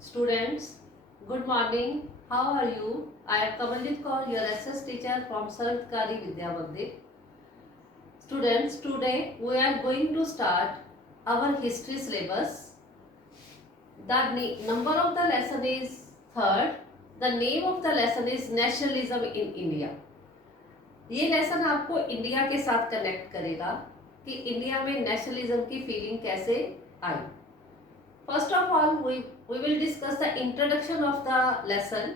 Students, good morning. How are you? I am Kamaljit Kaur, your SS teacher from Sarvkari Vidya Mandir. Students, today we are going to start our history syllabus. The number of the lesson is third. The name of the lesson is Nationalism in India. ये lesson आपको India के साथ connect करेगा कि India में nationalism की feeling कैसे आई. First of all, we will discuss the introduction of the lesson.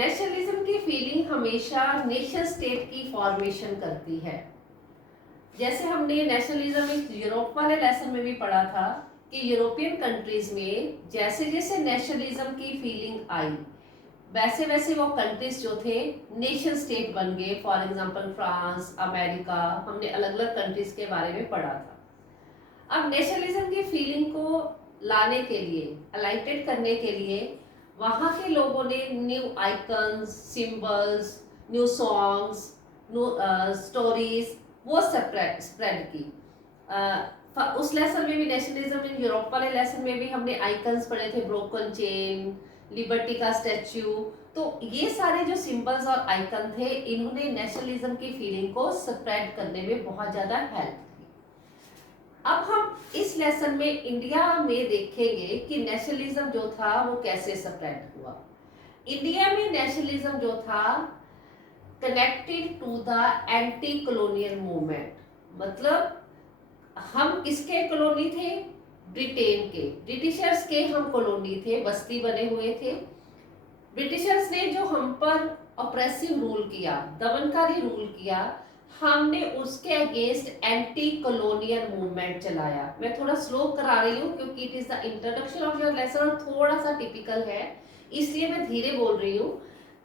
Nationalism की फीलिंग हमेशा नेशन स्टेट की फॉर्मेशन करती है. जैसे हमने नेशनलिज्म यूरोप वाले लेसन में भी पढ़ा था कि यूरोपियन कंट्रीज में जैसे जैसे नेशनलिज्म की फीलिंग आई वैसे वैसे वो कंट्रीज जो थे नेशन स्टेट बन गए. फॉर एग्जांपल फ्रांस, अमेरिका, हमने अलग अलग कंट्रीज के बारे में पढ़ा था. अब नेशनलिज्म की फीलिंग को लाने के लिए, अलाइटेड करने के लिए वहाँ के लोगों ने new icons, symbols, new songs, new stories वो स्प्रेड की. उस लेसन में भी नेशनलिज्म इन यूरोप वाले लेसन में भी हमने आइकन्स पढ़े थे, ब्रोकन चेन, लिबर्टी का स्टैच्यू. तो ये सारे जो सिंबल्स और आइकन थे इन्होंने नेशनलिज्म की फीलिंग को स्प्रेड करने में बहुत ज़्यादा हेल्प. अब हम इस लेसन में इंडिया में देखेंगे कि नेशनलिज्म जो था वो कैसे स्प्रेड हुआ. इंडिया में नेशनलिज्म जो था connected to the anti colonial movement. मतलब हम किसके कॉलोनी थे? ब्रिटेन के, ब्रिटिशर्स के हम कॉलोनी थे, बस्ती बने हुए थे. ब्रिटिशर्स ने जो हम पर ऑप्रेसिव रूल किया, दमनकारी रूल किया, हमने उसके अगेंस्ट एंटी कॉलोनियल मूवमेंट चलाया. मैं थोड़ा स्लो करा रही हूँ क्योंकि it is the introduction of your lesson और थोड़ा सा टिपिकल है इसलिए मैं धीरे बोल रही हूँ.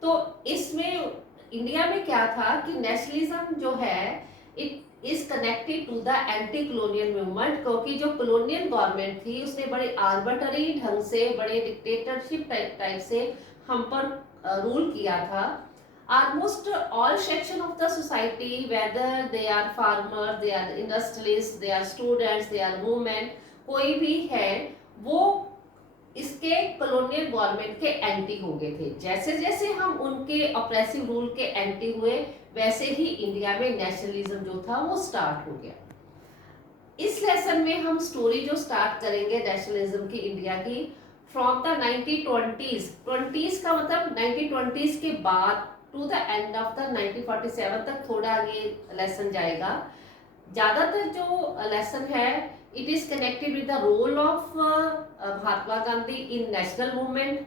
तो इसमें इंडिया में क्या था कि नेशनलिज्म जो है it is connected to the anti colonial movement, क्योंकि जो कॉलोनियल गवर्नमेंट थी उसने बड़े आर्बिट्ररी ढंग से, बड़े डिक्टेटरशिप टाइप से हम पर रूल किया था. Almost all section of the society, whether they are farmers, they are industrialists, they are students, they are women, कोई भी है वो इसके कॉलोनियल गवर्नमेंट के एंटी हो गए थे. जैसे जैसे हम उनके ऑप्रेसिव रूल के एंटी हुए वैसे ही इंडिया में नेशनलिज्म जो था वो स्टार्ट हो गया. इस लेसन में हम स्टोरी जो स्टार्ट करेंगे नेशनलिज्म की इंडिया की फ्रॉम द 1920s. 20s का मतलब 1920s के बाद to the end of the 1947 तक थोड़ा ये लेसन जाएगा. ज़्यादातर जो लेसन है it is connected with the role of Mahatma Gandhi in national movement.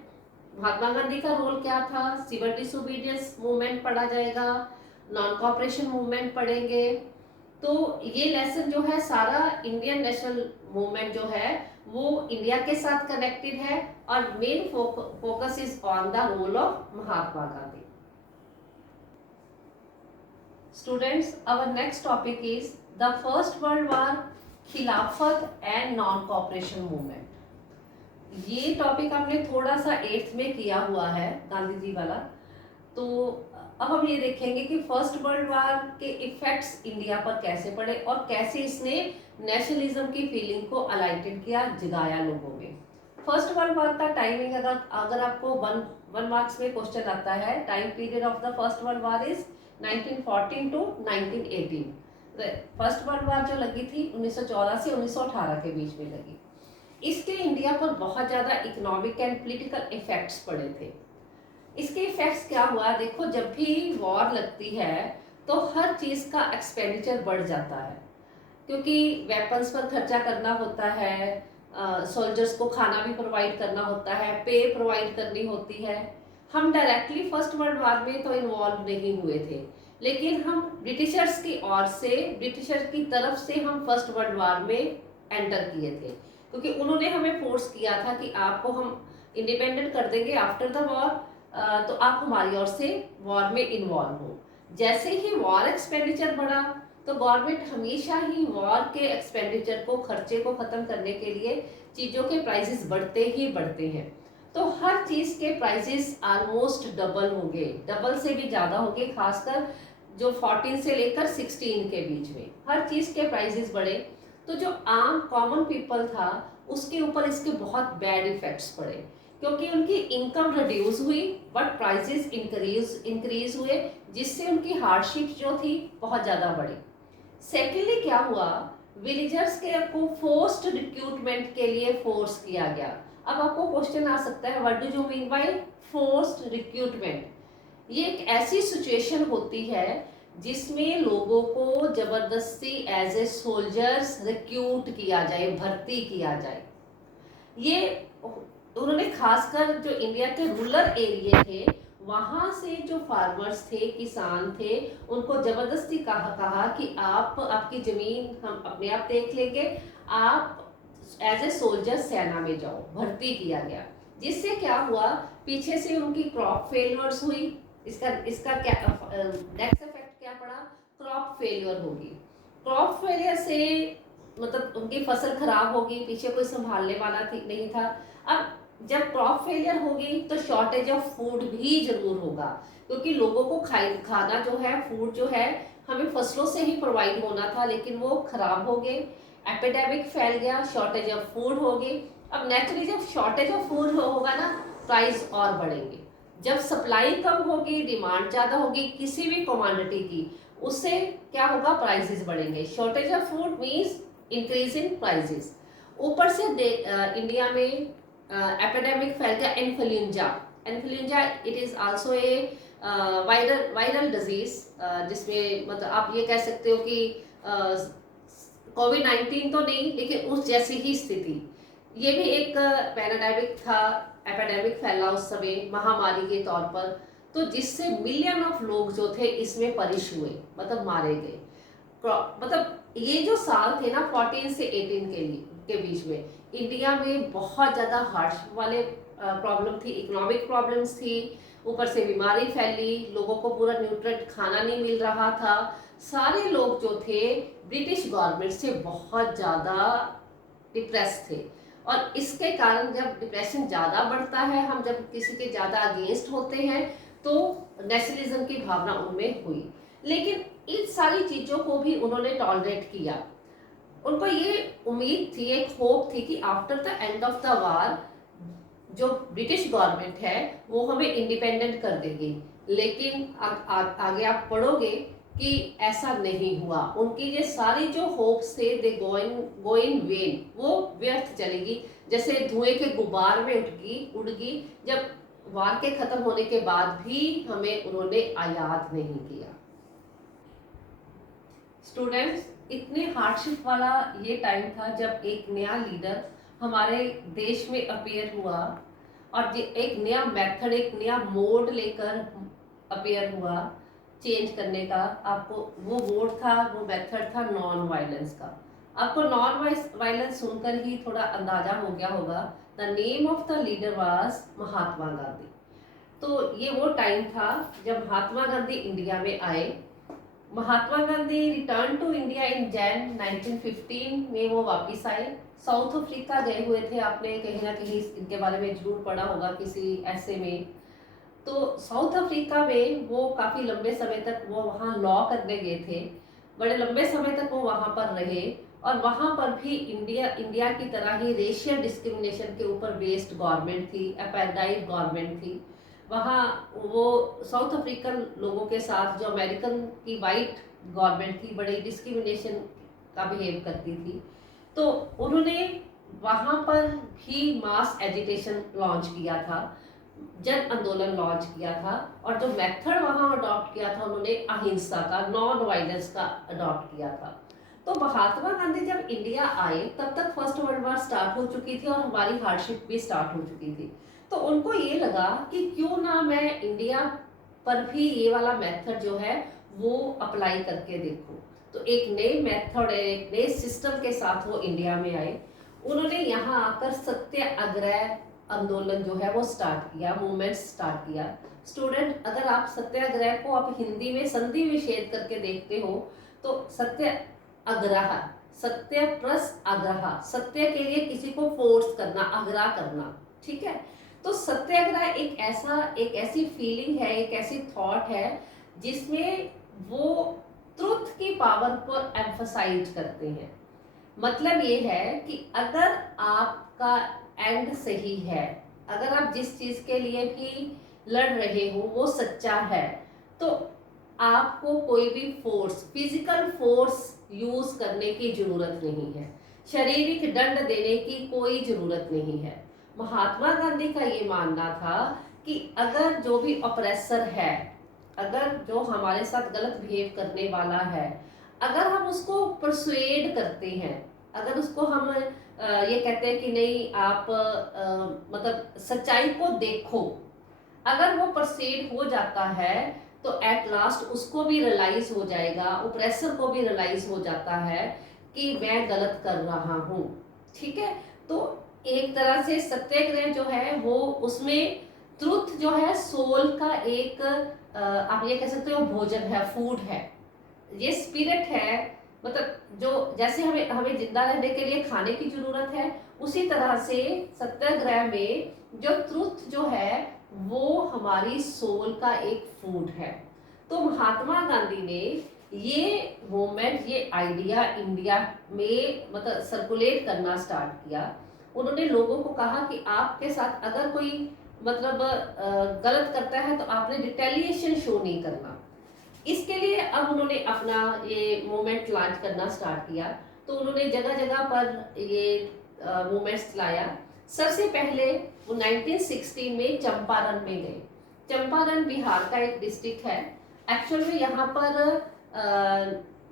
Mahatma Gandhi का रोल क्या था? सिविल डिसोबीडियंस मूवमेंट पढ़ा जाएगा, नॉन कॉपरेशन मूवमेंट पढ़ेंगे. तो ये लेसन जो है सारा इंडियन नेशनल मूवमेंट जो है वो इंडिया के साथ कनेक्टेड है और main focus is on the role of Mahatma Gandhi. Students, our next topic is the First World War, खिलाफत एंड नॉन कॉपरेशन मूवमेंट. ये टॉपिक आपने थोड़ा सा 8th में किया हुआ है, गांधी जी वाला. तो अब हम ये देखेंगे कि फर्स्ट वर्ल्ड वार के इफेक्ट्स इंडिया पर कैसे पड़े और कैसे इसने नेशनलिज्म की फीलिंग को अलाइटेड किया, जगाया लोगों में. फर्स्ट वर्ल्ड वार का टाइमिंग अगर आपको वन मार्क्स में क्वेश्चन आता है, time period of the first world war is 1914 to 1918. First world war जो लगी थी 1914 से 1918 के बीच में लगी. इसके इंडिया पर बहुत ज़्यादा इकोनॉमिक एंड पॉलिटिकल इफेक्ट्स पड़े थे. इसके इफेक्ट्स क्या हुआ? देखो, जब भी वॉर लगती है तो हर चीज़ का एक्सपेंडिचर बढ़ जाता है क्योंकि वेपन्स पर खर्चा करना होता है, सोल्जर्स को खाना भी प्रोवाइड करना होता है, पे प्रोवाइड करनी होती है. हम डायरेक्टली फर्स्ट वर्ल्ड वार में तो इन्वॉल्व नहीं हुए थे, लेकिन हम ब्रिटिशर्स की ओर से, ब्रिटिशर्स की तरफ से हम फर्स्ट वर्ल्ड वार में एंटर किए थे क्योंकि उन्होंने हमें फोर्स किया था कि आपको हम इंडिपेंडेंट कर देंगे आफ्टर द वॉर, तो आप हमारी ओर से वॉर में इन्वॉल्व हो. जैसे ही वॉर एक्सपेंडिचर बढ़ा तो गवर्नमेंट हमेशा ही वॉर के एक्सपेंडिचर को, खर्चे को ख़त्म करने के लिए चीज़ों के प्राइसेस बढ़ते ही बढ़ते हैं. तो हर चीज़ के प्राइसेस ऑलमोस्ट डबल हो गए, डबल से भी ज़्यादा हो गए. खासकर जो 14 से लेकर 16 के बीच में हर चीज़ के प्राइसेस बढ़े. तो जो आम कॉमन पीपल था उसके ऊपर इसके बहुत बैड इफेक्ट्स पड़े, क्योंकि उनकी इनकम रिड्यूस हुई बट प्राइसेस इंक्रीज हुए, जिससे उनकी हार्डशिप जो थी बहुत ज़्यादा बढ़ी। सेकेंडली क्या हुआ, विलेजर्स के को फोर्स्ड रिक्रूटमेंट के लिए फोर्स किया गया। अब आपको क्वेश्चन आ सकता है, what do you mean by forced recruitment? ये एक ऐसी सिचुएशन होती है जिसमें लोगों को जबरदस्ती एज ए सोल्जर्स रिक्रूट किया जाए, भर्ती किया जाए। ये उन्होंने खासकर जो इंडिया के रूरल एरिया थे वहां से जो फार्मर्स थे, किसान थे, उनको जबरदस्ती कहा कि आप आपकी जमीन हम अपने आप देख लेंगे, आप एज ए सोल्जर सेना में जाओ। भर्ती किया गया, जिससे क्या हुआ, पीछे से उनकी क्रॉप फेलियर्स हुई। इसका इसका क्या नेक्स्ट इफेक्ट क्या पड़ा, क्रॉप फेलियर होगी। क्रॉप फेलियर से मतलब उनकी फसल खराब होगी, पीछे कोई संभालने वाला नहीं था। अब जब क्रॉप फेलियर होगी तो शॉर्टेज ऑफ फूड भी जरूर होगा, क्योंकि लोगों को खाना जो है, फूड जो है, हमें फसलों से ही प्रोवाइड होना था, लेकिन वो खराब हो गए, एपिडेमिक फैल गया, शॉर्टेज ऑफ फूड होगी। अब नेचुरली जब शॉर्टेज ऑफ फूड होगा ना, प्राइस और बढ़ेंगे। जब सप्लाई कम होगी, डिमांड ज़्यादा होगी किसी भी कमोडिटी की, उससे क्या होगा, प्राइसेस बढ़ेंगे। Shortage of food means increase in prices. ऊपर से इंडिया में एपिडेमिक फैल गया influenza. Influenza it is also a viral disease, जिसमें मतलब आप ये कह सकते हो कि कोविड-19 तो नहीं, लेकिन उस जैसी ही स्थिति। ये भी एक पैराडाइमिक था, एपिडेमिक फैला उस समय महामारी के तौर पर, तो जिससे मिलियन ऑफ लोग जो थे इसमें परिश हुए, मतलब मारे गए। मतलब ये जो साल थे ना 14 से 18 के बीच में इंडिया में बहुत ज़्यादा हार्डशिप वाले प्रॉब्लम थी, इकोनॉमिक प्रॉब्लम्स थी, ऊपर से बीमारी फैली, लोगों को पूरा न्यूट्रिएंट खाना नहीं मिल रहा था। सारे लोग जो थे ब्रिटिश गवर्नमेंट से बहुत ज़्यादा डिप्रेस थे, और इसके कारण जब डिप्रेशन ज़्यादा बढ़ता है, हम जब किसी के ज़्यादा अगेंस्ट होते हैं, तो नेशनलिज्म की भावना उनमें हुई। लेकिन इन सारी चीज़ों को भी उन्होंने टॉलरेट किया। उनको ये उम्मीद थी, एक होप थी कि after the end of the war जो ब्रिटिश गवर्नमेंट है वो हमें इंडिपेंडेंट कर देगी। लेकिन आगे आप पढ़ोगे कि ऐसा नहीं हुआ। उनकी ये सारी जो होप्स थे दे गो इन वेन, वो व्यर्थ चलेगी, जैसे धुएं के गुब्बार में उड़गी। जब वार के खत्म होने के बाद भी हमें उन्होंने याद नहीं किया। स्टूडेंट्स, इतने हार्डशिप वाला ये टाइम था जब एक नया लीडर हमारे देश में अपीयर हुआ, और एक नया मेथड, एक नया मोड लेकर अपीयर हुआ चेंज करने का। आपको वो मोड था, वो मेथड था नॉन वायलेंस का। आपको नॉन वायलेंस सुनकर ही थोड़ा अंदाजा हो गया होगा। The name of the leader was Mahatma Gandhi. तो ये वो टाइम था जब महात्मा गांधी इंडिया में आए। Mahatma Gandhi return to India in Jan 1915 में वो वापस आए। साउथ अफ्रीका गए हुए थे, आपने कहीं ना कहीं इनके बारे में जरूर पढ़ा होगा किसी ऐसे में। तो साउथ अफ्रीका में वो काफ़ी लंबे समय तक वो वहाँ लॉ करने गए थे, बड़े लंबे समय तक वो वहाँ पर रहे, और वहाँ पर भी इंडिया की तरह ही रेशियल डिस्क्रिमिनेशन के ऊपर बेस्ड गवर्नमेंट थी, अपेरडाइज गवर्नमेंट थी। वहाँ वो साउथ अफ्रीकन लोगों के साथ जो अमेरिकन की वाइट गवर्नमेंट थी, बड़ी डिस्क्रिमिनेशन का बिहेव करती थी। तो उन्होंने वहाँ पर भी मास एजिटेशन लॉन्च किया था, जन आंदोलन लॉन्च किया था, और जो मेथड वहाँ अडॉप्ट किया था उन्होंने अहिंसा का, नॉन वायलेंस का अडॉप्ट किया था। तो महात्मा गांधी जब इंडिया आए तब तक फर्स्ट वर्ल्ड वॉर स्टार्ट हो चुकी थी और हमारी हार्डशिप भी स्टार्ट हो चुकी थी। तो उनको ये लगा कि क्यों ना मैं इंडिया पर भी ये वाला मेथड जो है वो अप्लाई करके देखूं। तो एक नए मेथड, एक नए सिस्टम के साथ वो इंडिया में आए। उन्होंने यहाँ आकर सत्याग्रह आंदोलन जो है वो स्टार्ट किया, मूवमेंट स्टार्ट किया। स्टूडेंट, अगर आप सत्याग्रह को आप हिंदी में संधि विच्छेद करके देखते हो तो सत्याग्रह, सत्य प्लस आग्रह, सत्य के लिए किसी को फोर्स करना, आग्रह करना, ठीक है। तो सत्याग्रह एक ऐसी फीलिंग है, एक ऐसी थॉट है जिसमें वो ट्रुथ की पावर को एम्फसाइज करते हैं। मतलब ये है कि अगर आपका एंड सही है, अगर आप जिस चीज के लिए भी लड़ रहे हो वो सच्चा है, तो आपको कोई भी फोर्स, फिजिकल फोर्स यूज करने की जरूरत नहीं है, शारीरिक दंड देने की कोई जरूरत नहीं है। महात्मा गांधी का ये मानना था कि अगर जो भी ऑपरेसर है, अगर जो हमारे साथ गलत बिहेव करने वाला है, अगर हम उसको परसुएड करते हैं, अगर उसको हम ये कहते हैं कि नहीं आप मतलब सच्चाई को देखो, अगर वो परसेड हो जाता है तो एट लास्ट उसको भी रियलाइज हो जाएगा, ओप्रेसर को भी रियलाइज हो जाता है कि मैं गलत कर रहा हूँ। ठीक है, तो एक तरह से सत्याग्रह जो है वो उसमें ट्रुथ जो है सोल का एक आप ये कह सकते हो भोजन है, फूड है, ये स्पिरिट है। मतलब जो जैसे हमें हमें जिंदा रहने के लिए खाने की जरूरत है, उसी तरह से सत्याग्रह में जो ट्रुथ जो है वो हमारी सोल का एक फूड है। तो महात्मा गांधी ने ये मूवमेंट, ये आइडिया इंडिया में मतलब सर्कुलेट करना स्टार्ट किया। उन्होंने लोगों को कहा कि आपके साथ अगर कोई मतलब गलत करता है तो आपने रिटेलिएशन शो नहीं करना। इसके लिए अब उन्होंने अपना ये मूवमेंट लॉन्च करना स्टार्ट किया। तो उन्होंने जगह जगह पर ये मूवमेंट्स लाया। सबसे पहले वो 1916 में चंपारण में गए। चंपारण बिहार का एक डिस्ट्रिक्ट है। एक्चुअल में यहाँ पर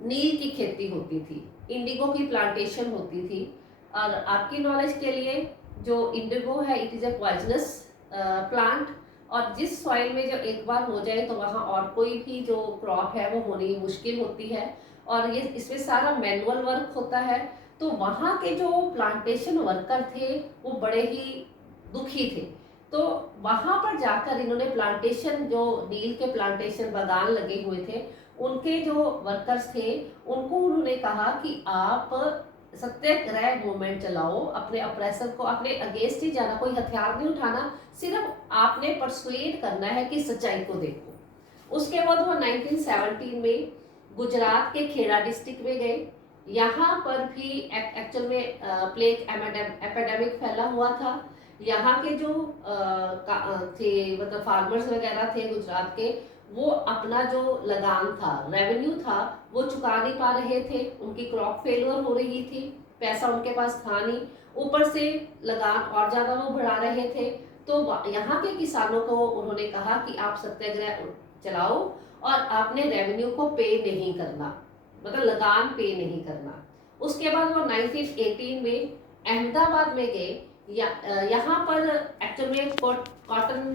नील की खेती होती थी, इंडिगो की प्लांटेशन होती थी। और आपकी नॉलेज के लिए, जो इंडिगो है it is a poisonous plant, और जिस सॉइल में जो एक बार हो जाए तो वहाँ और कोई भी जो क्रॉप है वो होनी मुश्किल होती है। और ये इसमें सारा मैनुअल वर्क होता है। तो वहाँ के जो प्लांटेशन वर्कर थे वो बड़े ही दुखी थे। तो वहाँ पर जाकर इन्होंने प्लांटेशन, जो नील के प्लांटेशन बागान लगे हुए थे, उनके जो वर्कर्स थे उनको उन्होंने कहा कि आप सत्याग्रह मूवमेंट चलाओ, अपने अप्रेसर को, अपने अगेंस्ट ही जाना, कोई हथियार नहीं उठाना, सिर्फ आपने परसुएड करना है कि सच्चाई को देखो। उसके बाद वो 1917 में गुजरात के खेड़ा डिस्ट्रिक्ट में गए। यहाँ पर भी एक्चुअल में प्लेग एपिडेमिक फैला हुआ था। यहाँ के जो थे मतलब फार्मर्स वगैरह थे गुजरात के, वो अपना जो लगान था, रेवेन्यू था, वो चुका नहीं पा रहे थे, उनकी क्रॉप फेलियर हो रही थी, पैसा उनके पास था नहीं, ऊपर से लगान और ज्यादा वो बढ़ा रहे थे। तो यहाँ के किसानों को उन्होंने कहा कि आप सत्याग्रह चलाओ और आपने रेवेन्यू को पे नहीं करना, मतलब लगान पे नहीं करना। उसके बाद वो 1918 में अहमदाबाद में गए। यहाँ पर एक्चुअल में कॉटन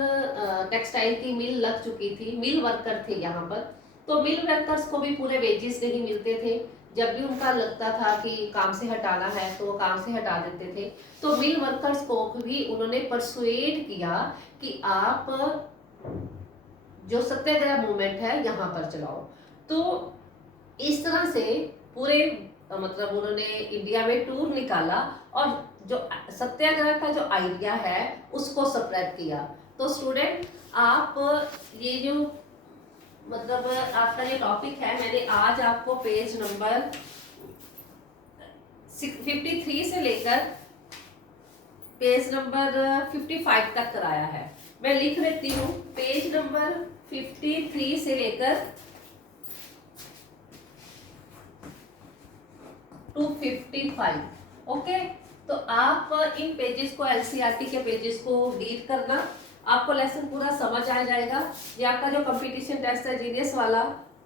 टेक्सटाइल की मिल लग चुकी थी, मिल वर्कर थे यहाँ पर। तो मिल वर्कर्स को भी पूरे वेजेस नहीं मिलते थे। जब भी उनका लगता था कि काम से हटाना है तो वो काम से हटा देते थे। तो मिल वर्कर्स को भी उन्होंने परसुएड किया कि आप जो सत्याग्रह मूवमेंट है यहाँ पर चलाओ। तो इस तरह से पूरे मतलब उन्होंने इंडिया में टूर निकाला और जो सत्याग्रह का जो आइडिया है उसको स्प्रेड किया। तो स्टूडेंट, आप ये जो मतलब आपका ये टॉपिक है, मैंने आज आपको पेज नंबर 53 से लेकर पेज नंबर 55 तक कराया है। मैं लिख लेती हूँ, पेज नंबर 53 से लेकर 255। ओके, तो आप इन पेजेस को, एलसीईआरटी के पेजेस को रीड करना, आपको लेसन पूरा समझ आ जाएगा। ये आपका जो कंपटीशन टेस्ट है जीनियस वाला,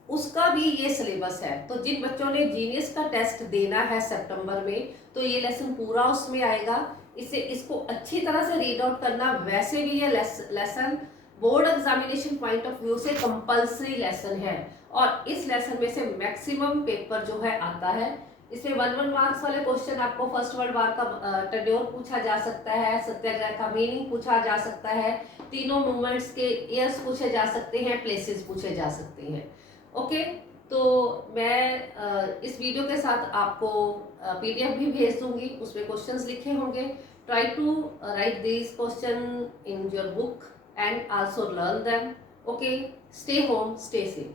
उसका भी ये सिलेबस है। तो जिन बच्चों ने जीनियस का टेस्ट देना है सितंबर में, तो ये लेसन पूरा उसमें आएगा। इसे इसको अच्छी तरह से रीड आउट करना। वैसे भी ये lesson board examination point of view से कंपल्सरी लेसन है, और इस लेसन में से मैक्सिमम पेपर जो है आता है। इसमें 1 मार्क्स वाले क्वेश्चन आपको फर्स्ट वर्ल्ड वार का टेन्योर पूछा जा सकता है, सत्याग्रह का मीनिंग पूछा जा सकता है, तीनों मूवमेंट्स के ईयर्स पूछे जा सकते हैं, प्लेसेस पूछे जा सकते हैं। ओके, तो मैं इस वीडियो के साथ आपको पीडीएफ भी भेज दूंगी, उसमें क्वेश्चंस लिखे होंगे। Try to write this question in your book and also learn them. Okay, stay home, stay safe.